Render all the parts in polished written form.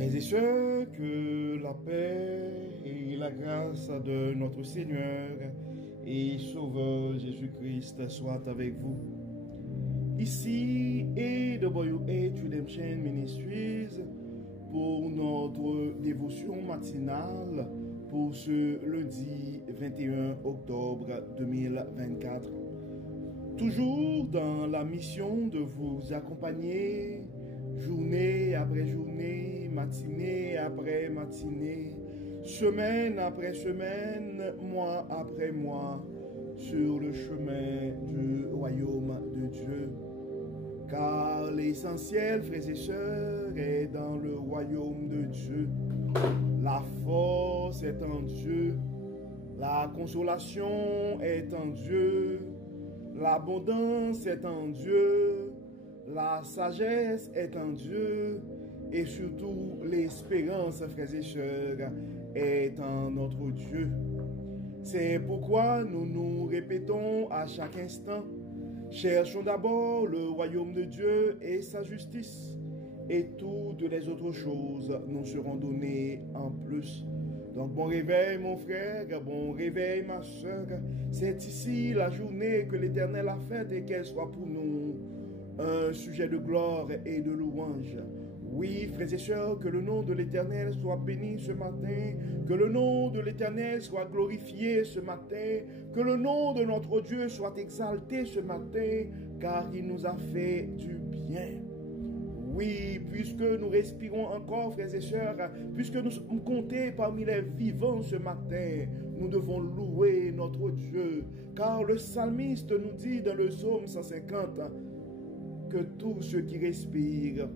Frères et sœurs, que la paix et la grâce de notre Seigneur et Sauveur Jésus-Christ soient avec vous. Ici AWH Redemption Ministries pour notre dévotion matinale pour ce lundi 21 octobre 2024. Toujours dans la mission de vous accompagner journée après journée, matinée après matinée, semaine après semaine, mois après mois, sur le chemin du royaume de Dieu. Car l'essentiel, frères et sœurs, est dans le royaume de Dieu. La force est en Dieu, la consolation est en Dieu, l'abondance est en Dieu, la sagesse est en Dieu et surtout l'espérance, frères et sœurs, est en notre Dieu. C'est pourquoi nous nous répétons à chaque instant, cherchons d'abord le royaume de Dieu et sa justice, et toutes les autres choses nous seront données en plus. Donc bon réveil mon frère, bon réveil ma soeur, c'est ici la journée que l'Éternel a faite et qu'elle soit pour nous un sujet de gloire et de louange. Oui, frères et sœurs, que le nom de l'Éternel soit béni ce matin, que le nom de l'Éternel soit glorifié ce matin, que le nom de notre Dieu soit exalté ce matin, car il nous a fait du bien. Oui, puisque nous respirons encore, frères et sœurs, puisque nous sommes comptés parmi les vivants ce matin, nous devons louer notre Dieu, car le psalmiste nous dit dans le psaume 150 que tous ceux qui respirent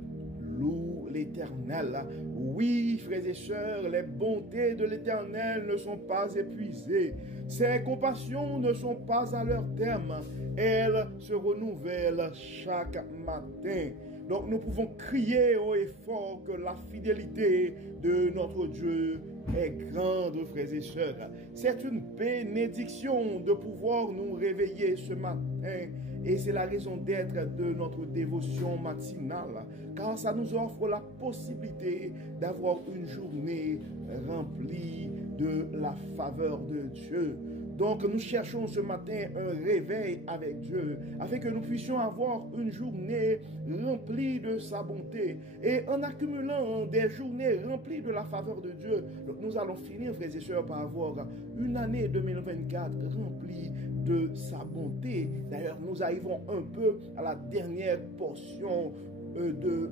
louent l'Éternel. Oui, frères et sœurs, les bontés de l'Éternel ne sont pas épuisées. Ses compassions ne sont pas à leur terme. Elles se renouvellent chaque matin. Donc nous pouvons crier haut et fort que la fidélité de notre Dieu est grande, frères et sœurs. C'est une bénédiction de pouvoir nous réveiller ce matin. Et c'est la raison d'être de notre dévotion matinale, car ça nous offre la possibilité d'avoir une journée remplie de la faveur de Dieu. Donc nous cherchons ce matin un réveil avec Dieu, afin que nous puissions avoir une journée remplie de sa bonté. Et en accumulant des journées remplies de la faveur de Dieu, nous allons finir, frères et sœurs, par avoir une année 2024 remplie de sa bonté. D'ailleurs, nous arrivons un peu à la dernière portion de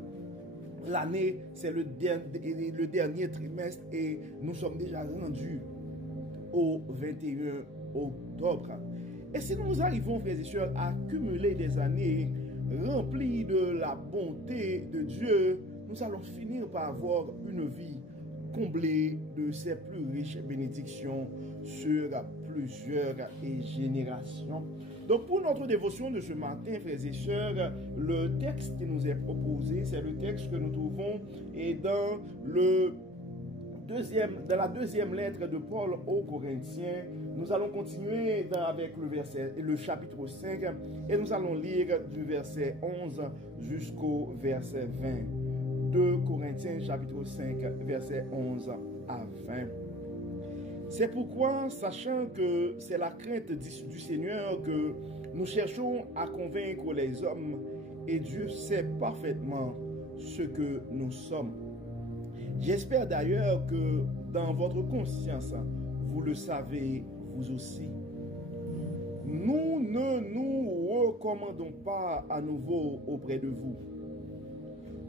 l'année. C'est le dernier trimestre et nous sommes déjà rendus au 21 octobre. Et si nous arrivons, frères et sœurs, à accumuler des années remplies de la bonté de Dieu, nous allons finir par avoir une vie comblée de ses plus riches bénédictions sur plusieurs générations. Donc pour notre dévotion de ce matin, frères et sœurs, le texte qui nous est proposé, c'est le texte que nous trouvons et dans la deuxième lettre de Paul aux Corinthiens. Nous allons continuer avec le chapitre 5 et nous allons lire du verset 11 jusqu'au verset 20. 2 Corinthiens chapitre 5 verset 11 à 20. C'est pourquoi, sachant que c'est la crainte du Seigneur que nous cherchons à convaincre les hommes, et Dieu sait parfaitement ce que nous sommes. J'espère d'ailleurs que dans votre conscience, vous le savez vous aussi. Nous ne nous recommandons pas à nouveau auprès de vous.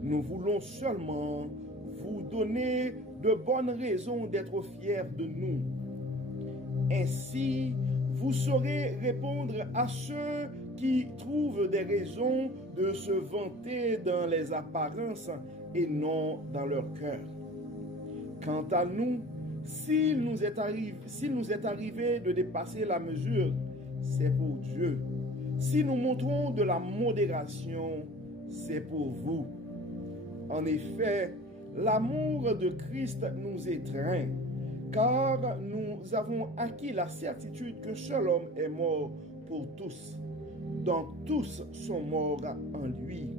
Nous voulons seulement vous donner de bonnes raisons d'être fiers de nous. Ainsi, vous saurez répondre à ceux qui trouvent des raisons de se vanter dans les apparences et non dans leur cœur. Quant à nous, s'il nous est arrivé de dépasser la mesure, c'est pour Dieu. Si nous montrons de la modération, c'est pour vous. En effet, l'amour de Christ nous étreint, car nous avons acquis la certitude qu'un seul homme est mort pour tous. Donc tous sont morts en lui.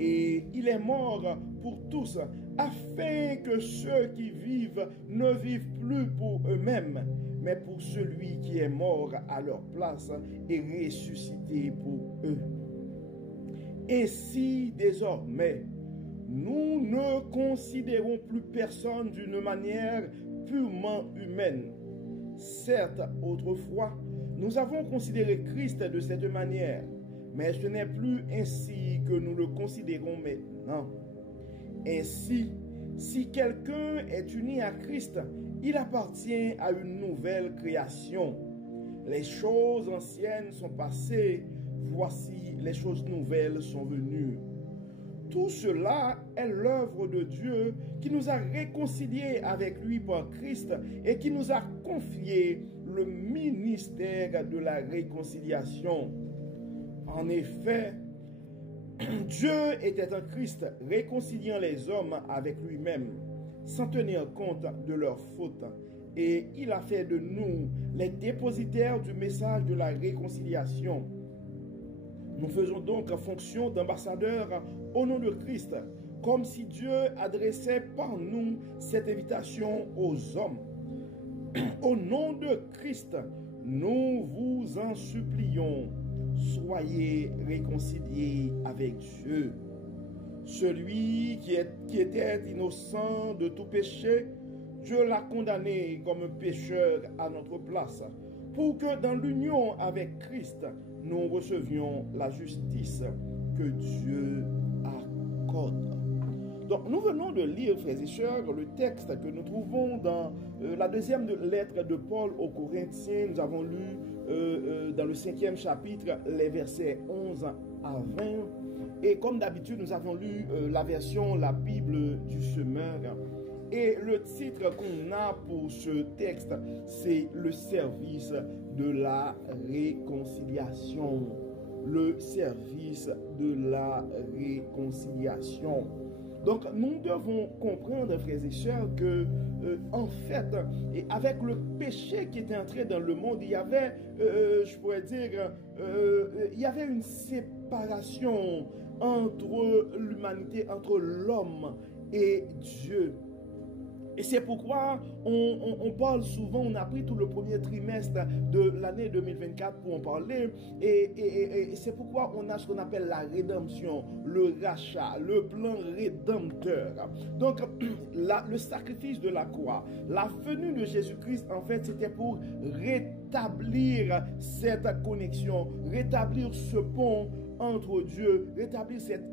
Et il est mort pour tous, afin que ceux qui vivent ne vivent plus pour eux-mêmes, mais pour celui qui est mort à leur place et ressuscité pour eux. Ainsi, désormais, nous ne considérons plus personne d'une manière purement humaine. Certes, autrefois, nous avons considéré Christ de cette manière, mais ce n'est plus ainsi que nous le considérons maintenant. Ainsi, si quelqu'un est uni à Christ, il appartient à une nouvelle création. Les choses anciennes sont passées, voici les choses nouvelles sont venues. Tout cela est l'œuvre de Dieu qui nous a réconciliés avec lui par Christ et qui nous a confié le ministère de la réconciliation. En effet, Dieu était en Christ, réconciliant les hommes avec lui-même, sans tenir compte de leurs fautes. Et il a fait de nous les dépositaires du message de la réconciliation. Nous faisons donc fonction d'ambassadeurs au nom de Christ, comme si Dieu adressait par nous cette invitation aux hommes. Au nom de Christ, nous vous en supplions, soyez réconciliés avec Dieu. Celui qui était innocent de tout péché, Dieu l'a condamné comme un pécheur à notre place, pour que dans l'union avec Christ, nous recevions la justice que Dieu accorde. Donc, nous venons de lire, frères et sœurs, le texte que nous trouvons dans la deuxième lettre de Paul aux Corinthiens. Nous avons lu dans le 5e chapitre les versets 11 à 20. Et comme d'habitude, nous avons lu la version, la Bible du semeur. Et le titre qu'on a pour ce texte, c'est le service de la réconciliation. Le service de la réconciliation. Donc, nous devons comprendre, frères et sœurs, que, en fait, et avec le péché qui était entré dans le monde, il y avait, je pourrais dire, il y avait une séparation entre l'humanité, entre l'homme et Dieu. Et c'est pourquoi on parle souvent, on a pris tout le premier trimestre de l'année 2024 pour en parler. Et c'est pourquoi on a ce qu'on appelle la rédemption, le rachat, le plan rédempteur. Donc, le sacrifice de la croix, la venue de Jésus-Christ, en fait, c'était pour rétablir cette connexion, rétablir ce pont entre Dieu, rétablir cette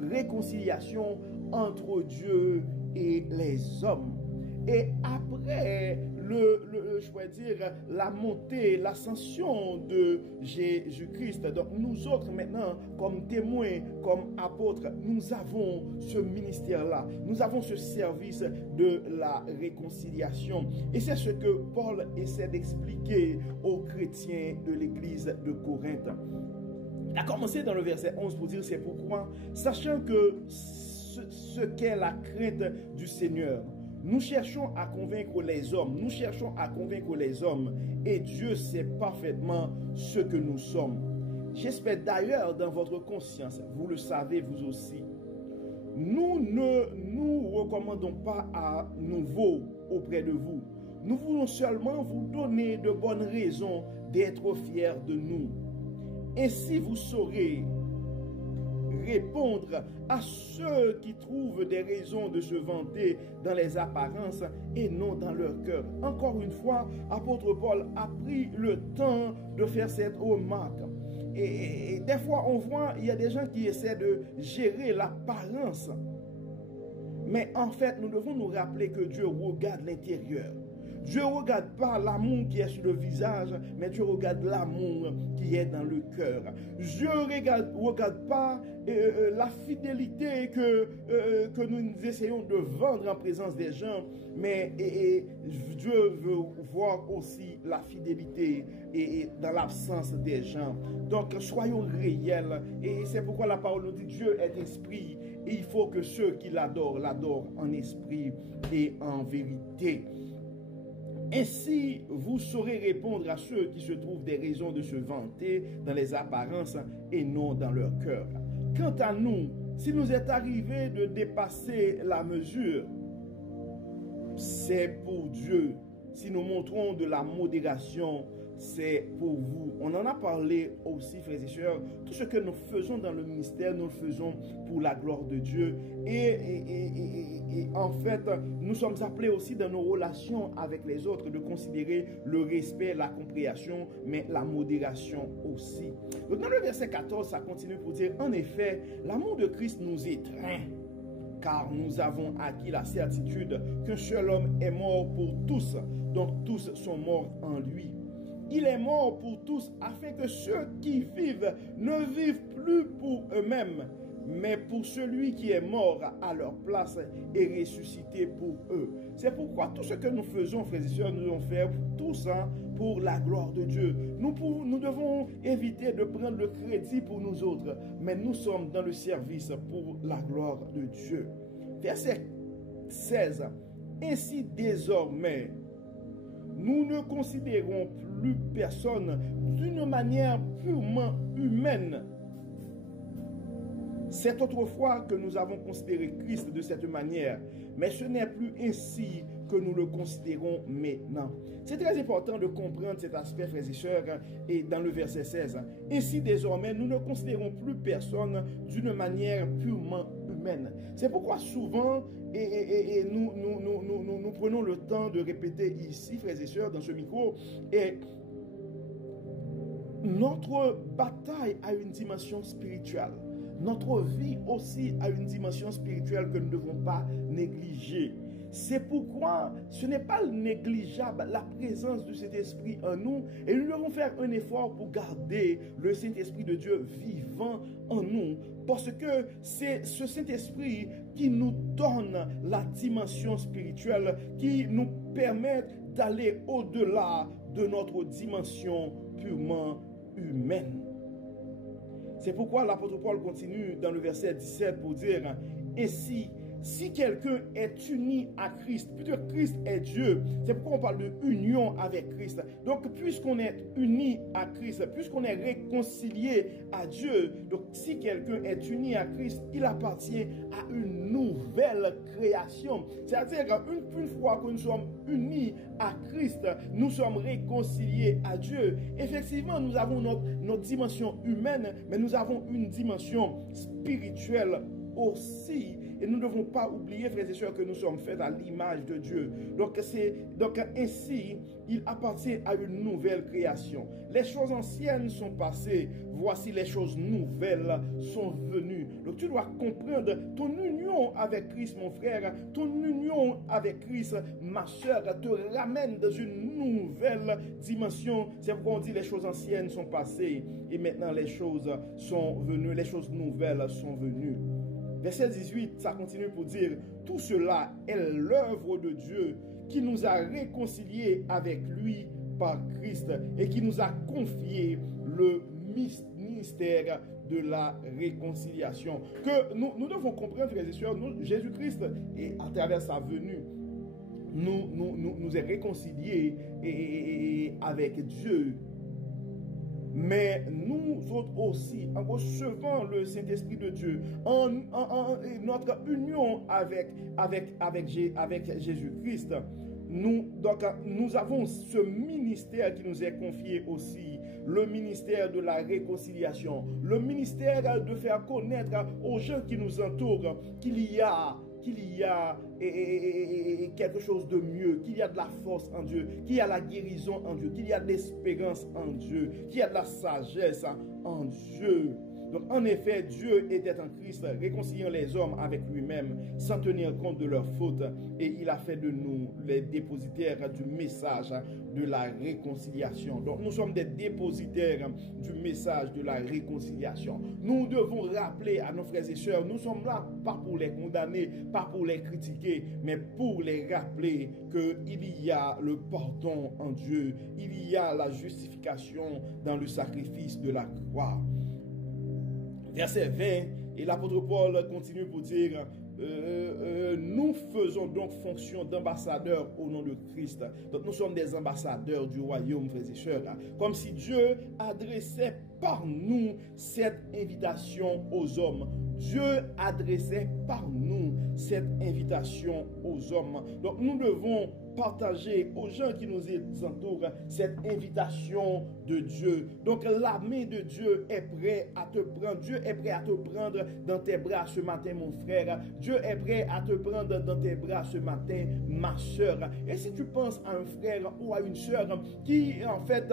réconciliation entre Dieu et les hommes. Et après je pourrais dire la montée, l'ascension de Jésus-Christ, donc nous autres maintenant comme témoins, comme apôtres, nous avons ce ministère-là, nous avons ce service de la réconciliation. Et c'est ce que Paul essaie d'expliquer aux chrétiens de l'église de Corinthe. Il a commencé dans le verset 11 pour dire c'est pourquoi, sachant que ce qu'est la crainte du Seigneur, nous cherchons à convaincre les hommes, et Dieu sait parfaitement ce que nous sommes. J'espère d'ailleurs dans votre conscience, vous le savez vous aussi, nous ne nous recommandons pas à nouveau auprès de vous. Nous voulons seulement vous donner de bonnes raisons d'être fiers de nous. Ainsi vous saurez répondre à ceux qui trouvent des raisons de se vanter dans les apparences et non dans leur cœur. Encore une fois, apôtre Paul a pris le temps de faire cette remarque. Et des fois, on voit, il y a des gens qui essaient de gérer l'apparence. Mais en fait, nous devons nous rappeler que Dieu regarde l'intérieur. Dieu ne regarde pas l'amour qui est sur le visage, mais Dieu regarde l'amour qui est dans le cœur. Dieu ne regarde pas la fidélité que nous essayons de vendre en présence des gens, mais Dieu veut voir aussi la fidélité dans l'absence des gens. Donc, soyons réels. Et c'est pourquoi la parole nous dit Dieu est esprit. Et il faut que ceux qui l'adorent en esprit et en vérité. Ainsi, vous saurez répondre à ceux qui se trouvent des raisons de se vanter dans les apparences et non dans leur cœur. Quant à nous, s'il nous est arrivé de dépasser la mesure, c'est pour Dieu. Si nous montrons de la modération, c'est pour vous. On en a parlé aussi, frères et sœurs. Tout ce que nous faisons dans le ministère, nous le faisons pour la gloire de Dieu. Et en fait, nous sommes appelés aussi dans nos relations avec les autres de considérer le respect, la compréhension, mais la modération aussi. Donc dans le verset 14, ça continue pour dire, en effet, l'amour de Christ nous étreint, car nous avons acquis la certitude qu'un seul homme est mort pour tous, donc tous sont morts en lui. Il est mort pour tous, afin que ceux qui vivent ne vivent plus pour eux-mêmes, mais pour celui qui est mort à leur place et ressuscité pour eux. C'est pourquoi tout ce que nous faisons, frères et sœurs, nous devons faire tous pour la gloire de Dieu. Nous devons éviter de prendre le crédit pour nous autres, mais nous sommes dans le service pour la gloire de Dieu. Verset 16. Ainsi désormais, nous ne considérons plus personne d'une manière purement humaine. C'est autrefois que nous avons considéré Christ de cette manière, mais ce n'est plus ainsi que nous le considérons maintenant. C'est très important de comprendre cet aspect, frères et sœurs, et dans le verset 16. Ainsi désormais, nous ne considérons plus personne d'une manière purement humaine. C'est pourquoi souvent, nous prenons le temps de répéter ici, frères et sœurs, dans ce micro, et notre bataille a une dimension spirituelle. Notre vie aussi a une dimension spirituelle que nous ne devons pas négliger. C'est pourquoi ce n'est pas négligeable la présence du Saint-Esprit en nous et nous devons faire un effort pour garder le Saint-Esprit de Dieu vivant en nous, parce que c'est ce Saint-Esprit qui nous donne la dimension spirituelle, qui nous permet d'aller au-delà de notre dimension purement humaine. C'est pourquoi l'apôtre Paul continue dans le verset 17 pour dire, ainsi, si quelqu'un est uni à Christ, puisque Christ est Dieu, c'est pourquoi on parle de union avec Christ. Donc, puisqu'on est uni à Christ, puisqu'on est réconcilié à Dieu, donc si quelqu'un est uni à Christ, il appartient à une nouvelle création. C'est-à-dire qu'une fois que nous sommes unis à Christ, nous sommes réconciliés à Dieu. Effectivement, nous avons notre dimension humaine, mais nous avons une dimension spirituelle aussi. Et nous ne devons pas oublier, frères et sœurs, que nous sommes faits à l'image de Dieu. Donc ainsi, il appartient à une nouvelle création. Les choses anciennes sont passées. Voici les choses nouvelles sont venues. Donc tu dois comprendre ton union avec Christ, mon frère. Ton union avec Christ, ma sœur, te ramène dans une nouvelle dimension. C'est pourquoi on dit les choses anciennes sont passées. Et maintenant les choses sont venues. Les choses nouvelles sont venues. Verset 18, ça continue pour dire, tout cela est l'œuvre de Dieu qui nous a réconciliés avec lui par Christ et qui nous a confié le ministère de la réconciliation. Que nous devons comprendre, frères et sœurs, Jésus-Christ, et à travers sa venue, nous est réconciliés avec Dieu. Mais nous autres aussi, en recevant le Saint-Esprit de Dieu, en notre union avec Jésus-Christ, nous avons ce ministère qui nous est confié aussi, le ministère de la réconciliation, le ministère de faire connaître aux gens qui nous entourent qu'il y a quelque chose de mieux, qu'il y a de la force en Dieu, qu'il y a la guérison en Dieu, qu'il y a de l'espérance en Dieu, qu'il y a de la sagesse en Dieu. Donc en effet, Dieu était en Christ, réconciliant les hommes avec lui-même, sans tenir compte de leurs fautes, et il a fait de nous les dépositaires du message de la réconciliation. Donc nous sommes des dépositaires du message de la réconciliation. Nous devons rappeler à nos frères et sœurs, nous sommes là pas pour les condamner, pas pour les critiquer, mais pour les rappeler qu'il y a le pardon en Dieu, il y a la justification dans le sacrifice de la croix. Verset 20, et l'apôtre Paul continue pour dire, nous faisons donc fonction d'ambassadeurs au nom de Christ. Donc nous sommes des ambassadeurs du royaume, frères et sœurs. Comme si Dieu adressait par nous cette invitation aux hommes. Dieu adressait par nous cette invitation aux hommes. Donc nous devons partager aux gens qui nous entourent cette invitation de Dieu. Donc la main de Dieu est prête à te prendre. Dieu est prêt à te prendre dans tes bras ce matin, mon frère. Dieu est prêt à te prendre dans tes bras ce matin, ma soeur. Et si tu penses à un frère ou à une soeur qui en fait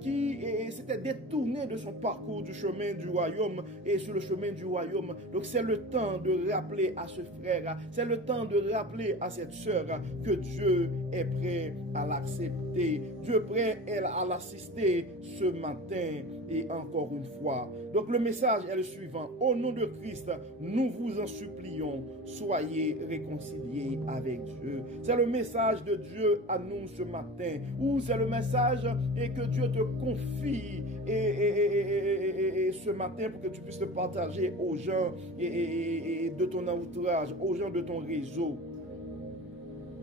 qui s'était détourné de son parcours du chemin du royaume et sur le chemin du royaume, donc c'est le temps de rappeler à ce frère, c'est le temps de rappeler à cette soeur que Dieu est prêt à l'accepter. Dieu est prêt à l'assister ce matin et encore une fois. Donc le message est le suivant. Au nom de Christ, nous vous en supplions, soyez réconciliés avec Dieu. C'est le message de Dieu à nous ce matin. Ou c'est le message et que Dieu te confie et ce matin pour que tu puisses le partager aux gens et de ton entourage, aux gens de ton réseau.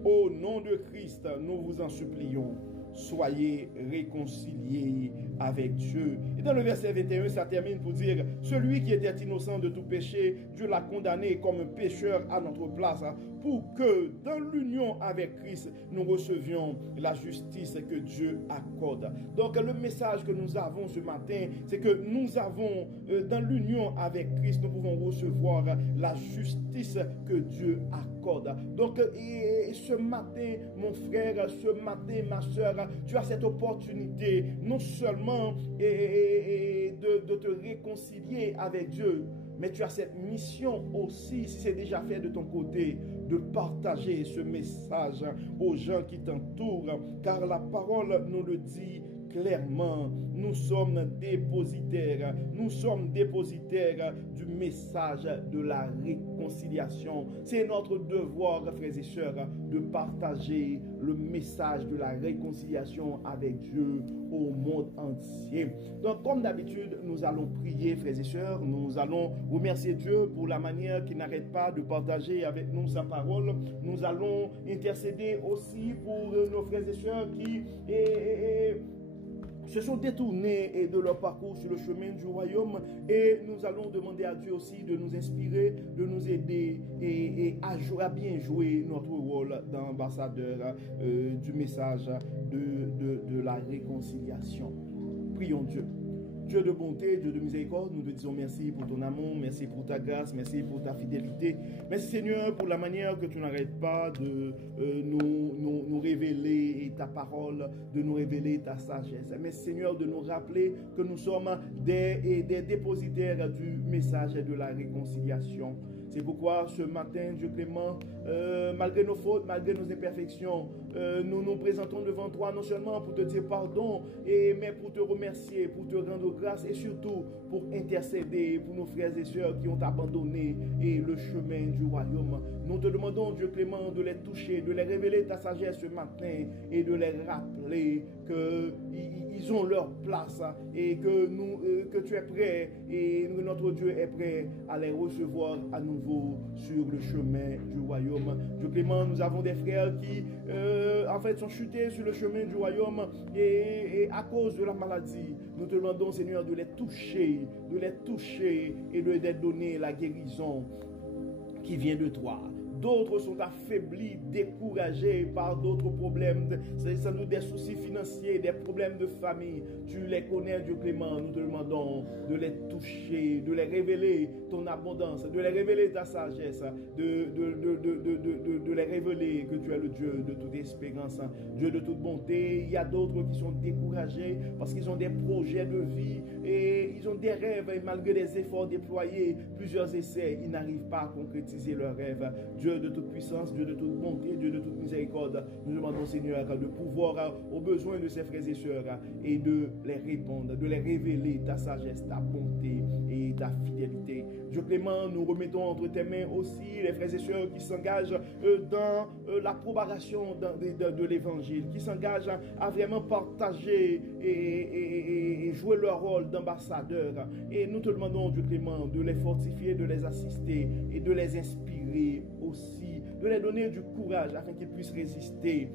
Au nom de Christ, nous vous en supplions, soyez réconciliés avec Dieu. Et dans le verset 21, ça termine pour dire, celui qui était innocent de tout péché, Dieu l'a condamné comme un pécheur à notre place, pour que dans l'union avec Christ, nous recevions la justice que Dieu accorde. Donc le message que nous avons ce matin, c'est que nous avons, dans l'union avec Christ, nous pouvons recevoir la justice que Dieu accorde. Donc ce matin, mon frère, ce matin, ma soeur, tu as cette opportunité, non seulement de te réconcilier avec Dieu, mais tu as cette mission aussi, si c'est déjà fait de ton côté, de partager ce message aux gens qui t'entourent, car la parole nous le dit clairement, nous sommes dépositaires du message de la réconciliation. C'est notre devoir, frères et sœurs, de partager le message de la réconciliation avec Dieu au monde entier. Donc, comme d'habitude, nous allons prier, frères et sœurs, nous allons remercier Dieu pour la manière qu'il n'arrête pas de partager avec nous sa parole. Nous allons intercéder aussi pour nos frères et sœurs qui se sont détournés de leur parcours sur le chemin du royaume, et nous allons demander à Dieu aussi de nous inspirer, de nous aider et à bien jouer notre rôle d'ambassadeur du message de la réconciliation. Prions Dieu. Dieu de bonté, Dieu de miséricorde, nous te disons merci pour ton amour, merci pour ta grâce, merci pour ta fidélité. Merci Seigneur pour la manière que tu n'arrêtes pas de nous révéler ta parole, de nous révéler ta sagesse. Merci Seigneur de nous rappeler que nous sommes des dépositaires du message de la réconciliation. C'est pourquoi ce matin, Dieu clément, malgré nos fautes, malgré nos imperfections, nous nous présentons devant toi non seulement pour te dire pardon, mais pour te remercier, pour te rendre grâce et surtout pour intercéder pour nos frères et sœurs qui ont abandonné le chemin du royaume. Nous te demandons, Dieu clément, de les toucher, de les révéler ta sagesse ce matin et de les rappeler qu'ils ont leur place et que tu es prêt et que notre Dieu est prêt à les recevoir à nouveau sur le chemin du royaume. Dieu clément, nous avons des frères qui en fait sont chutés sur le chemin du royaume et à cause de la maladie. Nous te demandons, Seigneur, de les toucher et de leur donner la guérison qui vient de toi. D'autres sont affaiblis, découragés par d'autres problèmes, sans doute des soucis financiers, des problèmes de famille. Tu les connais, Dieu clément. Nous te demandons de les toucher, de les révéler ton abondance, de les révéler ta sagesse, de les révéler que tu es le Dieu de toute espérance, Dieu de toute bonté. Il y a d'autres qui sont découragés parce qu'ils ont des projets de vie et ils ont des rêves et malgré des efforts déployés, plusieurs essais, ils n'arrivent pas à concrétiser leurs rêves. Dieu de toute puissance, Dieu de toute bonté, Dieu de toute miséricorde, nous demandons, Seigneur, de pouvoir aux besoins de ses frères et sœurs et de les répondre, de les révéler ta sagesse, ta bonté et ta fidélité. Dieu clément, nous remettons entre tes mains aussi les frères et sœurs qui s'engagent dans la propagation de l'évangile, qui s'engagent à vraiment partager et jouer leur rôle d'ambassadeur. Et nous te demandons, Dieu clément, de les fortifier, de les assister et de les inspirer aussi, de les donner du courage afin qu'ils puissent résister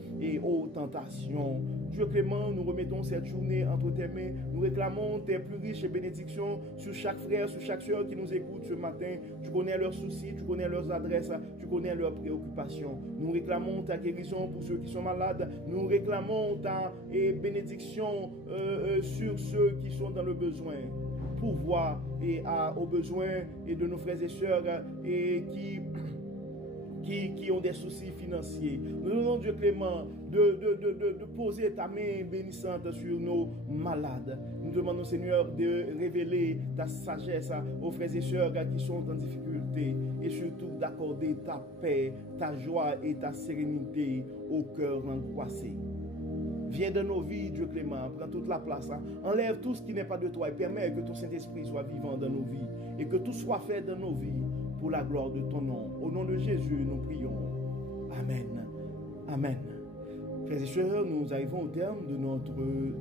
aux tentations. Dieu clément, nous remettons cette journée entre tes mains. Nous réclamons tes plus riches bénédictions sur chaque frère, sur chaque sœur qui nous écoute ce matin. Tu connais leurs soucis, tu connais leurs adresses, tu connais leurs préoccupations. Nous réclamons ta guérison pour ceux qui sont malades. Nous réclamons ta bénédiction sur ceux qui sont dans le besoin. Pourvoir aux besoins de nos frères et sœurs qui ont des soucis financiers. Nous demandons, Dieu clément, de poser ta main bénissante sur nos malades. Nous demandons, Seigneur, de révéler ta sagesse aux frères et sœurs qui sont en difficulté et surtout d'accorder ta paix, ta joie et ta sérénité au cœur angoissé. Viens dans nos vies, Dieu clément, prends toute la place. Enlève tout ce qui n'est pas de toi et permets que ton Saint-Esprit soit vivant dans nos vies et que tout soit fait dans nos vies pour la gloire de ton nom. Au nom de Jésus, nous prions. Amen. Amen. Frères et sœurs, nous arrivons au terme de notre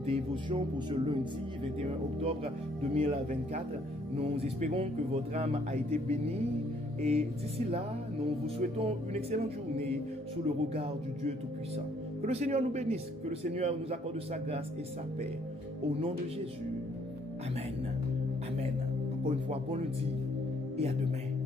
dévotion pour ce lundi 21 octobre 2024. Nous espérons que votre âme a été bénie et d'ici là, nous vous souhaitons une excellente journée sous le regard du Dieu Tout-Puissant. Que le Seigneur nous bénisse, que le Seigneur nous accorde sa grâce et sa paix. Au nom de Jésus. Amen. Amen. Encore une fois, bon lundi et à demain.